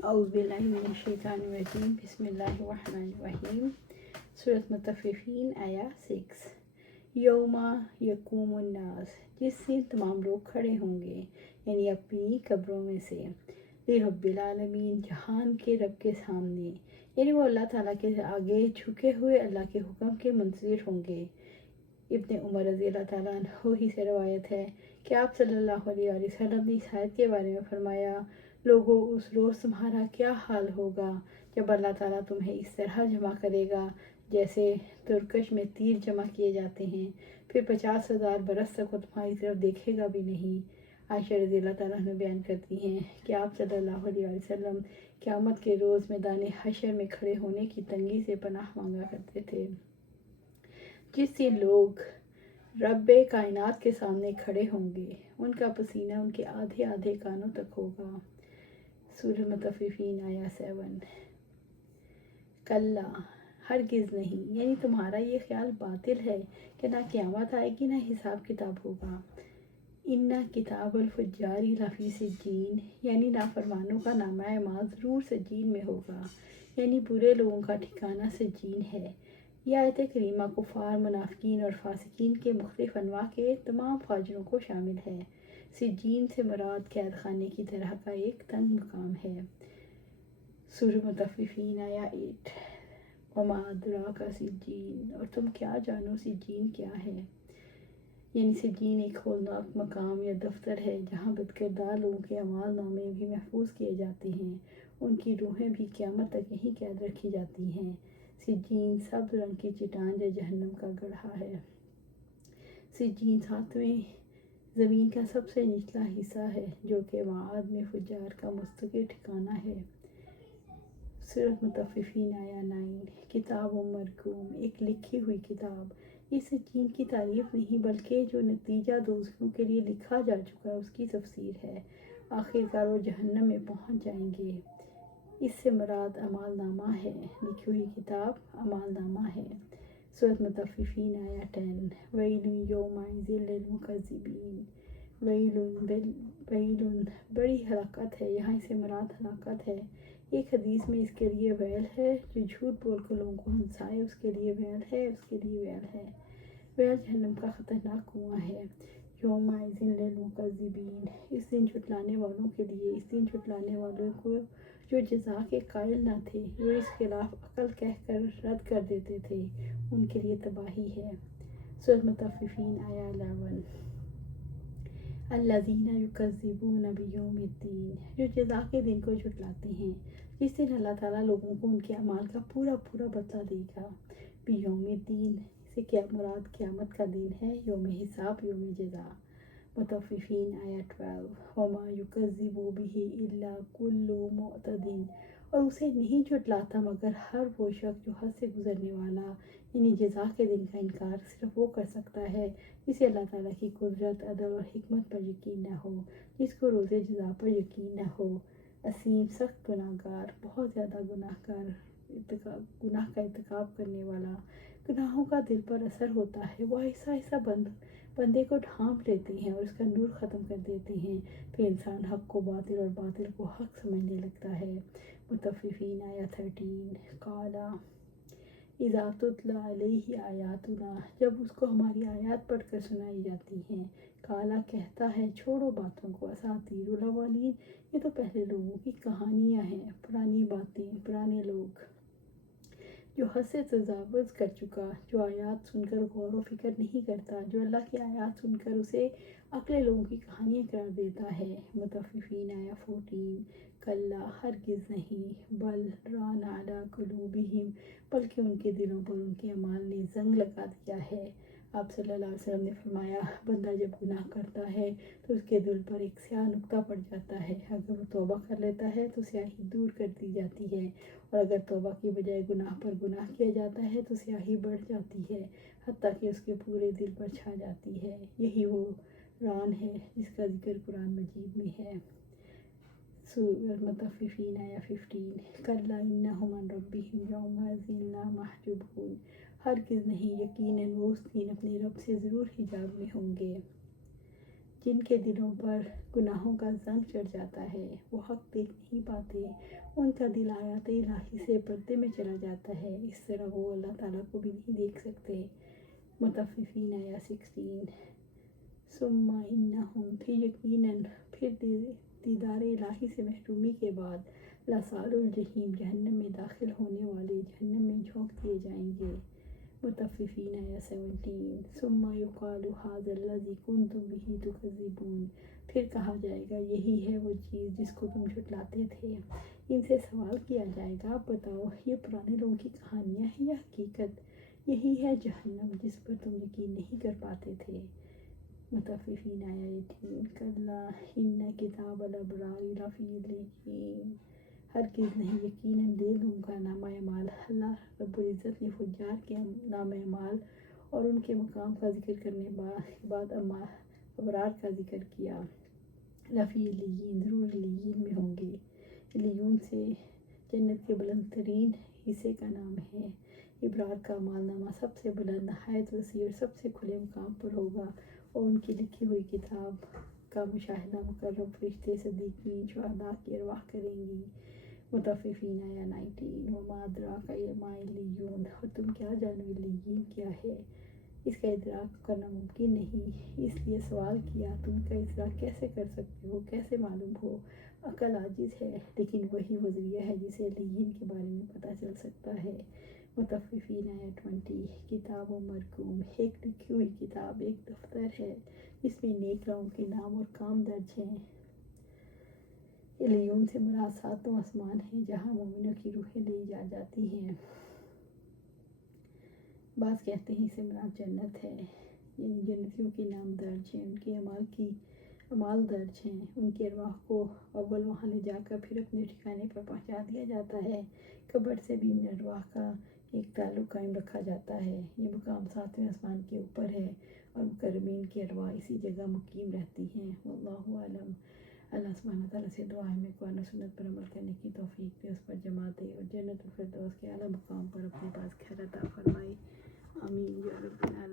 اعوذ باللہ من الشیطان الرجیم بسم اللہ الرحمن الرحیم۔ سورۃ مطففین آیا 6۔ یوم یقوم الناس، جس دن تمام لوگ کھڑے ہوں گے، یعنی اپنی قبروں میں سے، لرب العالمین، جہان کے رب کے سامنے، یعنی وہ اللہ تعالیٰ کے آگے جھکے ہوئے اللہ کے حکم کے منتظر ہوں گے۔ ابن عمر رضی اللہ تعالیٰ عنہ ہی سے روایت ہے کہ آپ صلی اللہ علیہ وسلم نے اس آیت کے بارے میں فرمایا، لوگوں، اس روز تمہارا کیا حال ہوگا جب اللہ تعالیٰ تمہیں اس طرح جمع کرے گا جیسے ترکش میں تیر جمع کیے جاتے ہیں، پھر 50,000 برس تک وہ تمہاری طرف دیکھے گا بھی نہیں۔ عائشہ رضی اللہ تعالیٰ عنہ بیان کرتی ہیں کہ آپ صلی اللہ علیہ وسلم قیامت کے روز میدان حشر میں کھڑے ہونے کی تنگی سے پناہ مانگا کرتے تھے۔ جس دن لوگ رب کائنات کے سامنے کھڑے ہوں گے، ان کا پسینہ ان کے آدھے آدھے کانوں تک ہوگا۔ سورۃ مطففین آیا 7۔ کلا، ہرگز نہیں، یعنی تمہارا یہ خیال باطل ہے کہ نہ قیامت آئے گی نہ حساب کتاب ہوگا۔ ان کتاب الفجار لفی سجین، یعنی نافرمانوں کا نامہ اعمال ضرور سجین میں ہوگا، یعنی برے لوگوں کا ٹھکانہ سجین ہے۔ یہ آیت کریمہ کفار، منافقین اور فاسقین کے مختلف انواع کے تمام فاجروں کو شامل ہے۔ سجین سے مراد قید خانے کی طرح کا ایک تنگ مقام ہے۔ سورۃ مطففین آیا 8۔ وما ادراک سجین، اور تم کیا جانو سجین کیا ہے؟ یعنی سجین ایک ہولناک مقام یا دفتر ہے جہاں بدکردار لوگوں کے اعمال نامے بھی محفوظ کیے جاتے ہیں، ان کی روحیں بھی قیامت تک یہیں قید رکھی جاتی ہیں۔ سجین سبز رنگ کی چٹان جو جہنم کا گڑھا ہے۔ سجین 7ویں زمین کا سب سے نچلا حصہ ہے جو کہ معاد میں فجار کا مستقر ٹھکانہ ہے۔ سورۃ مطففین آیا 9۔ کتاب مرقوم، ایک لکھی ہوئی کتاب۔ یہ سجین کی تعریف نہیں بلکہ جو نتیجہ دوزخیوں کے لیے لکھا جا چکا ہے اس کی تفسیر ہے۔ آخرکار وہ جہنم میں پہنچ جائیں گے۔ اس سے مراد اعمال نامہ ہے، لکھی ہوئی کتاب اعمال نامہ ہے۔ سورۃ مطففین آیا 10۔ ویل یومئذ للمکذبین، ویل بڑی ہلاکت ہے، یہاں سے مراد ہلاکت ہے۔ ایک حدیث میں اس کے لیے ویل ہے جو جھوٹ بول کر لوگوں کو ہنسائے، اس کے لیے ویل ہے، اس کے لیے ویل ہے۔ ویل جہنم کا خطرناک کنواں ہے۔ یومئذ للمکذبین، اس دن جھٹلانے والوں کے لیے، اس دن جھٹلانے والوں کو جو جزا کے قائل نہ تھے، جو اس خلاف عقل کہہ کر رد کر دیتے تھے، ان کے لیے تباہی ہے۔ سورۃ مطففین آیا 11۔ الذین یکذبون بیوم الدین، جو جزا کے دن کو جھٹلاتے ہیں، جس دن اللہ تعالیٰ لوگوں کو ان کے اعمال کا پورا پورا بدلہ دے گا۔ بیوم الدین سے کیا مراد قیامت کا دن ہے، یوم حساب، یوم جزا۔ مطففین آیا 12۔ وما یکذب بہ الا کل معتد، اور اسے نہیں جھٹلاتا مگر ہر وہ شخص جو حد سے گزرنے والا، یعنی جزا کے دن کا انکار صرف وہ کر سکتا ہے جسے اللہ تعالیٰ کی قدرت، عدل اور حکمت پر یقین نہ ہو، جس کو روز جزا پر یقین نہ ہو۔ عظیم، سخت گناہ گار، بہت زیادہ گناہ کا ارتکاب کرنے والا، گناہوں کا دل پر اثر ہوتا ہے، وہ آہستہ آہستہ بندے کو ڈھانپ لیتے ہیں اور اس کا نور ختم کر دیتے ہیں، پھر انسان حق کو باطل اور باطل کو حق سمجھنے لگتا ہے۔ مطففین آیا 13۔ قالا اذا تتلی علیہ آیاتنا، جب اس کو ہماری آیات پڑھ کر سنائی جاتی ہیں، قالا کہتا ہے، چھوڑو باتوں کو، اساطیر الاولین، یہ تو پہلے لوگوں کی کہانیاں ہیں، پرانی باتیں، پرانے لوگ، جو حد سے تجاوز کر چکا، جو آیات سن کر غور و فکر نہیں کرتا، جو اللہ کی آیات سن کر اسے عقل لوگوں کی کہانیاں قرار دیتا ہے۔ مطففین آیا 14۔ کلا، ہرگز نہیں، بل ران علی قلوبہم، بلکہ ان کے دلوں پر ان کے اعمال نے زنگ لگا دیا ہے۔ آپ صلی اللہ علیہ وسلم نے فرمایا، بندہ جب گناہ کرتا ہے تو اس کے دل پر ایک سیاہ نقطہ پڑ جاتا ہے، اگر وہ توبہ کر لیتا ہے تو سیاہی دور کر دی جاتی ہے، اور اگر توبہ کی بجائے گناہ پر گناہ کیا جاتا ہے تو سیاہی بڑھ جاتی ہے، حتیٰ کہ اس کے پورے دل پر چھا جاتی ہے۔ یہی وہ ران ہے جس کا ذکر قرآن مجید میں ہے۔ سورۃ مطففین آیا 15۔ کلا انہم عن ربہم یومئذ لمحجوبون، ہرگز نہیں، یقیناً وہ اس دن اپنے رب سے ضرور حجاب میں ہوں گے۔ جن کے دلوں پر گناہوں کا زنگ چڑھ جاتا ہے، وہ حق دیکھ نہیں پاتے، ان کا دل آیات الہی سے پردے میں چلا جاتا ہے، اس طرح وہ اللہ تعالیٰ کو بھی نہیں دیکھ سکتے۔ مطففین آیا 16۔ ثم انہم، پھر یقیناً، پھر دیدار الہی سے محرومی کے بعد لصال الجحیم، جہنم میں داخل ہونے والے جہنم میں جھونک دیے جائیں گے۔ مطففین آیا 17۔ ثم یقال ھذا الذی کنتم بہ تکذبون، پھر کہا جائے گا یہی ہے وہ چیز جس کو تم جھٹلاتے تھے۔ ان سے سوال کیا جائے گا، اب بتاؤ یہ پرانے لوگوں کی کہانیاں ہیں یا حقیقت؟ یہی ہے جہنم جس پر تم یقین نہیں کر پاتے تھے۔ مطففین آیا 18۔ کلا ان کتاب الابرار لفی علیین، ہرگز نہیں، یقیناً دے دوں گا نامہ اعمال۔ اللہ رب العزت نے فجار کے نامہ اعمال اور ان کے مقام کا ذکر کرنے بعد ابرار کا ذکر کیا۔ لفی علیین، ضرور علیین میں ہوں گے۔ علیون سے جنت کے بلند ترین حصے کا نام ہے۔ ابرار کا اعمال نامہ سب سے بلند، نہایت وسیع اور سب سے کھلے مقام پر ہوگا، اور ان کی لکھی ہوئی کتاب کا مشاہدہ مقرب فرشتے، صدیقین، شہداء کی ارواح کریں گی۔ مطففین آیا 19۔ وما ادراک ما علیون، اور تم کیا جانو علیین کیا ہے؟ اس کا ادراک کرنا ممکن نہیں، اس لیے سوال کیا تم کا ادراک کیسے کر سکتے ہو، کیسے معلوم ہو؟ عقل عاجز ہے، لیکن وہی وہ ذریعہ ہے جسے علیین کے بارے میں پتہ چل سکتا ہے۔ مطففین آیا 20۔ کتاب مرقوم، ایک لکھی ہوئی کتاب، ایک دفتر ہے جس میں نیک لوگوں کے نام اور کام درج ہیں۔ علیون سے مراد ساتوں آسمان ہیں جہاں مومنوں کی روحیں لے جاتی ہیں۔ بعض کہتے ہیں اسے مراد جنت ہے، یعنی جنتیوں کے نام درج ہیں، ان کے اعمال درج ہیں، ان کی ارواح کو اول وہاں لے جا کر پھر اپنے ٹھکانے پر پہنچا دیا جاتا ہے۔ قبر سے بھی ان ارواح کا ایک تعلق قائم رکھا جاتا ہے۔ یہ مقام 7ویں آسمان کے اوپر ہے اور مکرمین کی ارواح اسی جگہ مقیم رہتی ہیں۔ واللہ اعلم۔ اللہ سبحانہ تعالیٰ سے دعا ہے ہمیں قرآن و سنت پر عمل کرنے کی توفیق دے، اس پر جمع دے اور جنت الفردوس کے اعلیٰ مقام پر اپنے پاس خیر عطا فرمائے۔ آمین یا رب العالمین۔